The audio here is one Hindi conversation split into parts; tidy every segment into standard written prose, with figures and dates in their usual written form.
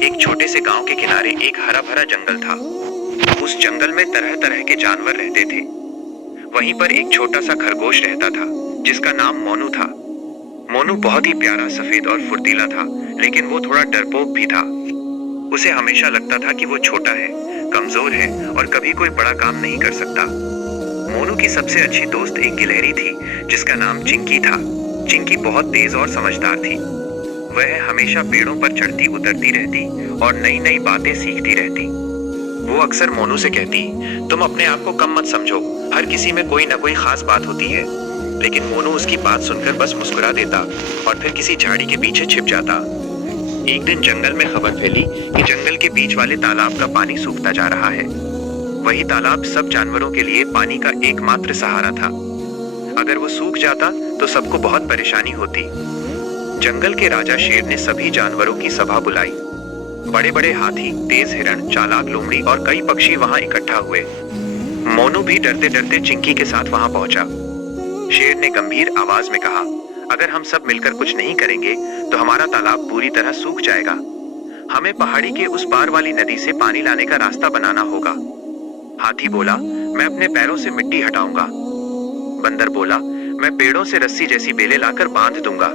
एक छोटे से गांव के किनारे एक हरा भरा जंगल था। उस जंगल में तरह तरह के जानवर रहते थे। वहीं पर एक छोटा सा खरगोश रहता था जिसका नाम मोनू था। मोनू बहुत ही प्यारा, सफेद और फुर्तीला था, लेकिन वो थोड़ा डरपोक भी था। उसे हमेशा लगता था कि वो छोटा है, कमजोर है और कभी कोई बड़ा काम नहीं कर सकता। मोनू की सबसे अच्छी दोस्त एक गिलहरी थी जिसका नाम चिंकी था। चिंकी बहुत तेज और समझदार थी। वह हमेशा पेड़ों पर चढ़ती उतरती रहती और नई नई बातें सीखती रहती। वो अक्सर मोनू से कहती, तुम अपने आप को कम मत समझो, हर किसी में कोई ना कोई खास बात होती है। लेकिन मोनू उसकी बात सुनकर बस मुस्कुरा देता और फिर किसी झाड़ी के पीछे छिप जाता। एक दिन जंगल में खबर फैली कि जंगल के बीच वाले तालाब का पानी सूखता जा रहा है। वही तालाब सब जानवरों के लिए पानी का एकमात्र सहारा था। अगर वो सूख जाता तो सबको बहुत परेशानी होती। जंगल के राजा शेर ने सभी जानवरों की सभा बुलाई। बड़े बड़े हाथी, तेज हिरण, चालाक लोमड़ी और कई पक्षी वहां इकट्ठा हुए। मोनू भी डरते डरते चिंकी के साथ वहां पहुंचा। शेर ने गंभीर आवाज में कहा, अगर हम सब मिलकर कुछ नहीं करेंगे तो हमारा तालाब पूरी तरह सूख जाएगा। हमें पहाड़ी के उस पार वाली नदी से पानी लाने का रास्ता बनाना होगा। हाथी बोला, मैं अपने पैरों से मिट्टी हटाऊंगा। बंदर बोला, मैं पेड़ों से रस्सी जैसी बेलें लाकर बांध दूंगा।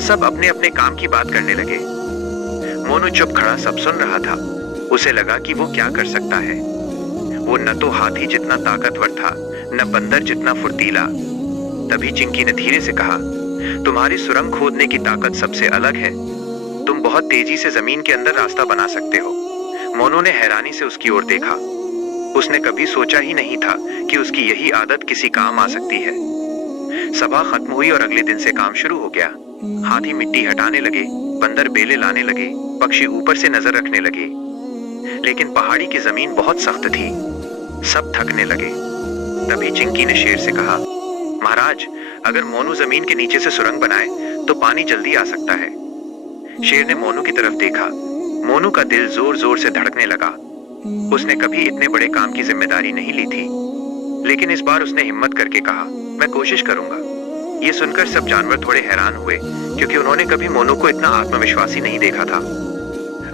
सब अपने अपने काम की बात करने लगे। मोनू चुप खड़ा सब सुन रहा था। उसे लगा कि वो क्या कर सकता है। वो न तो हाथी जितना ताकतवर था, न बंदर जितना फुर्तीला। तभी चिंकी ने धीरे से कहा, तुम्हारी सुरंग खोदने की ताकत सबसे अलग है। तुम बहुत तेजी से जमीन के अंदर रास्ता बना सकते हो। मोनू ने हैरानी से उसकी ओर देखा। उसने कभी सोचा ही नहीं था कि उसकी यही आदत किसी काम आ सकती है। सभा खत्म हुई और अगले दिन से काम शुरू हो गया। हाथी मिट्टी हटाने लगे, बंदर बेले लाने लगे, पक्षी ऊपर से नजर रखने लगे। लेकिन पहाड़ी की जमीन बहुत सख्त थी। सब थकने लगे। तभी चिंकी ने शेर से कहा, महाराज, अगर मोनू जमीन के नीचे से सुरंग बनाए तो पानी जल्दी आ सकता है। शेर ने मोनू की तरफ देखा। मोनू का दिल जोर जोर से धड़कने लगा। उसने कभी इतने बड़े काम की जिम्मेदारी नहीं ली थी, लेकिन इस बार उसने हिम्मत करके कहा, मैं कोशिश करूंगा। ये सुनकर सब जानवर थोड़े हैरान हुए, क्योंकि उन्होंने कभी मोनू को इतना आत्मविश्वासी नहीं देखा था।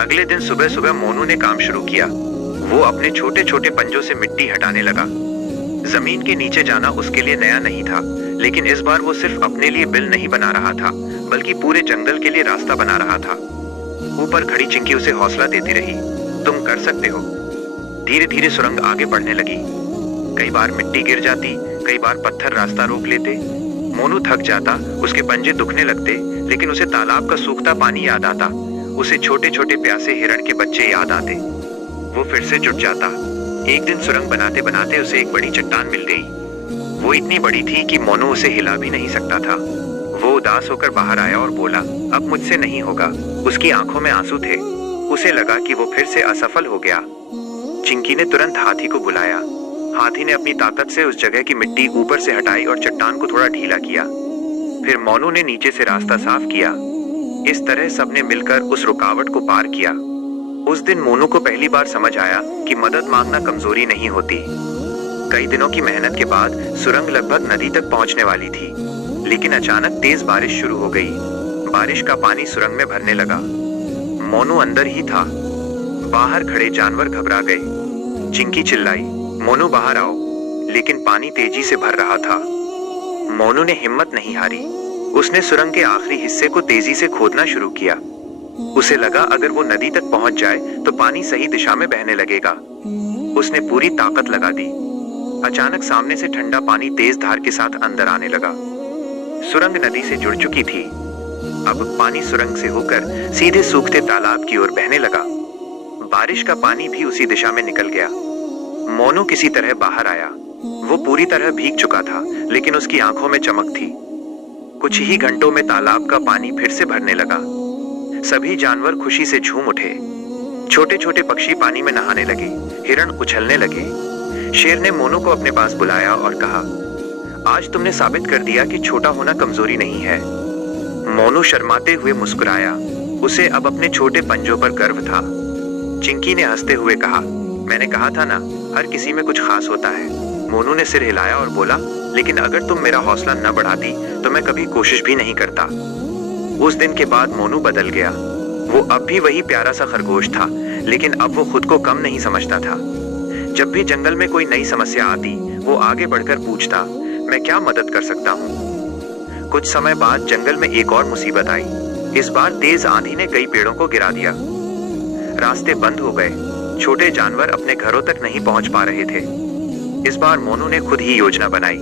अगले दिन सुबह सुबह मोनू ने काम शुरू किया। वो अपने छोटे छोटे पंजों से मिट्टी हटाने लगा। जमीन के नीचे जाना उसके लिए नया नहीं था, लेकिन इस बार वो सिर्फ अपने लिए बिल नहीं बना रहा था, बल्कि पूरे जंगल के लिए रास्ता बना रहा था। ऊपर खड़ी चिंकी उसे हौसला देती रही, तुम कर सकते हो। धीरे धीरे सुरंग आगे बढ़ने लगी। कई बार मिट्टी गिर जाती, कई बार पत्थर रास्ता रोक लेते। मोनू थक जाता, उसके पंजे दुखने लगते, लेकिन उसे तालाब का सूखता पानी याद आता। उसे छोटे छोटे प्यासे हिरण के बच्चे याद आते। वो फिर से जुट जाता। एक दिन सुरंग बनाते बनाते उसे एक बड़ी चट्टान मिल गई। वो इतनी बड़ी थी कि मोनू उसे हिला भी नहीं सकता था। वो उदास होकर बाहर आया और बोला, अब मुझसे नहीं होगा। उसकी आंखों में आंसू थे। उसे लगा कि वो फिर से असफल हो गया। चिंकी ने तुरंत हाथी को बुलाया। हाथी ने अपनी ताकत से उस जगह की मिट्टी ऊपर से हटाई और चट्टान को थोड़ा ढीला किया। फिर मोनू ने नीचे से रास्ता साफ किया। इस तरह सबने मिलकर उस रुकावट को पार किया। उस दिन मोनू को पहली बार समझ आया कि मदद मांगना कमजोरी नहीं होती। कई दिनों की मेहनत के बाद सुरंग लगभग नदी तक पहुंचने वाली थी, लेकिन अचानक तेज बारिश शुरू हो गई। बारिश का पानी सुरंग में भरने लगा। मोनू अंदर ही था। बाहर खड़े जानवर घबरा गए। चिंकी चिल्लाई, मोनू बाहर आओ, लेकिन पानी तेजी से भर रहा था। मोनू ने हिम्मत नहीं हारी। उसने सुरंग के आखिरी हिस्से को तेजी से खोदना शुरू किया। उसे लगा अगर वो नदी तक पहुंच जाए तो पानी सही दिशा में बहने लगेगा। उसने पूरी ताकत लगा दी। अचानक सामने से ठंडा पानी तेज धार के साथ अंदर आने लगा। सुरंग नदी से जुड़ चुकी थी। अब पानी सुरंग से होकर सीधे सूखते तालाब की ओर बहने लगा। बारिश का पानी भी उसी दिशा में निकल गया। मोनू किसी तरह बाहर आया। वो पूरी तरह भीग चुका था, लेकिन उसकी आंखों में चमक थी। कुछ ही घंटों में तालाब का पानी फिर से भरने लगा। सभी जानवर खुशी से झूम उठे। छोटे छोटे पक्षी पानी में नहाने लगे, हिरण उछलने लगे। शेर ने मोनू को अपने पास बुलाया और कहा, आज तुमने साबित कर दिया कि छोटा होना कमजोरी नहीं है। मोनू शर्माते हुए मुस्कुराया। उसे अब अपने छोटे पंजों पर गर्व था। चिंकी ने हंसते हुए कहा, मैंने कहा था ना, हर किसी में कुछ खास होता है। मोनू ने सिर हिलाया और बोला, लेकिन अगर तुम मेरा हौसला न बढ़ाती तो मैं कभी कोशिश भी नहीं करता। उस दिन के बाद मोनू बदल गया। वो अब भी वही प्यारा सा खरगोश था, लेकिन अब वो खुद को कम नहीं समझता था। जब भी जंगल में कोई नई समस्या आती, वो आगे बढ़कर पूछता, मैं क्या मदद कर सकता हूँ। कुछ समय बाद जंगल में एक और मुसीबत आई। इस बार तेज आंधी ने कई पेड़ों को गिरा दिया। रास्ते बंद हो गए। छोटे जानवर अपने घरों तक नहीं पहुंच पा रहे थे। इस बार मोनू ने खुद ही योजना बनाई।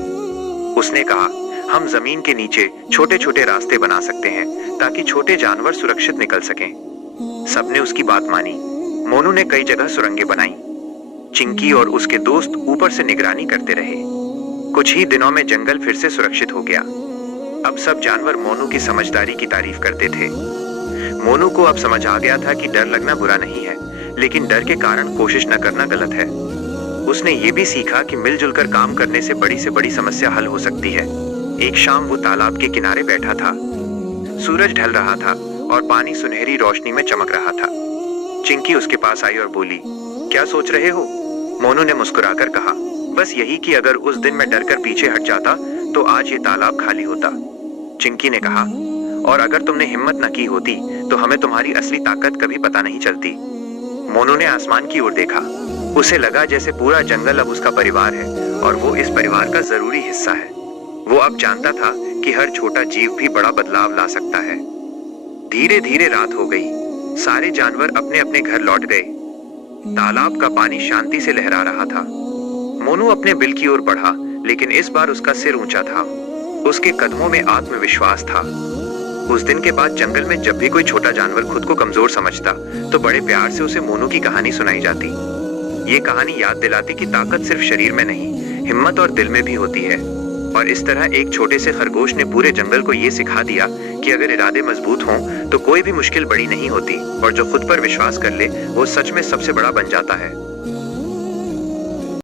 उसने कहा, हम जमीन के नीचे छोटे छोटे रास्ते बना सकते हैं ताकि छोटे जानवर सुरक्षित निकल सकें। सबने उसकी बात मानी। मोनू ने कई जगह सुरंगें बनाई। चिंकी और उसके दोस्त ऊपर से निगरानी करते रहे। कुछ ही दिनों में जंगल फिर से सुरक्षित हो गया। अब सब जानवर मोनू की समझदारी की तारीफ करते थे। मोनू को अब समझ आ गया था कि डर लगना बुरा नहीं है, लेकिन डर के कारण कोशिश न करना गलत है। उसने ये भी सीखा कि मिलजुल कर काम करने से बड़ी समस्या हल हो सकती है। एक शाम वो तालाब के किनारे बैठा था। सूरज ढल रहा था और पानी सुनहरी रोशनी में चमक रहा था। चिंकी उसके पास आई और बोली, क्या सोच रहे हो? मोनू ने मुस्कुराकर कहा, बस यही कि अगर उस दिन मैं डरकर पीछे हट जाता तो आज ये तालाब खाली होता। चिंकी ने कहा, और अगर तुमने हिम्मत न की होती तो हमें तुम्हारी असली ताकत कभी पता नहीं चलती। मोनू ने आसमान की ओर देखा। उसे लगा जैसे पूरा जंगल अब उसका परिवार है और वो इस परिवार का जरूरी हिस्सा है। वो अब जानता था कि हर छोटा जीव भी बड़ा बदलाव ला सकता है। धीरे धीरे रात हो गई। सारे जानवर अपने अपने घर लौट गए। तालाब का पानी शांति से लहरा रहा था। मोनू अपने बिल की ओर बढ़ा, लेकिन इस बार उसका सिर ऊंचा था। उसके कदमों में आत्मविश्वास था। उस दिन के बाद जंगल में जब भी कोई छोटा जानवर खुद को कमजोर समझता तो बड़े प्यार से उसे मोनू की कहानी सुनाई जाती। ये कहानी याद दिलाती कि ताकत सिर्फ शरीर में नहीं, हिम्मत और दिल में भी होती है। और इस तरह एक छोटे से खरगोश ने पूरे जंगल को ये सिखा दिया कि अगर इरादे मजबूत हों तो कोई भी मुश्किल बड़ी नहीं होती, और जो खुद पर विश्वास कर ले वो सच में सबसे बड़ा बन जाता है।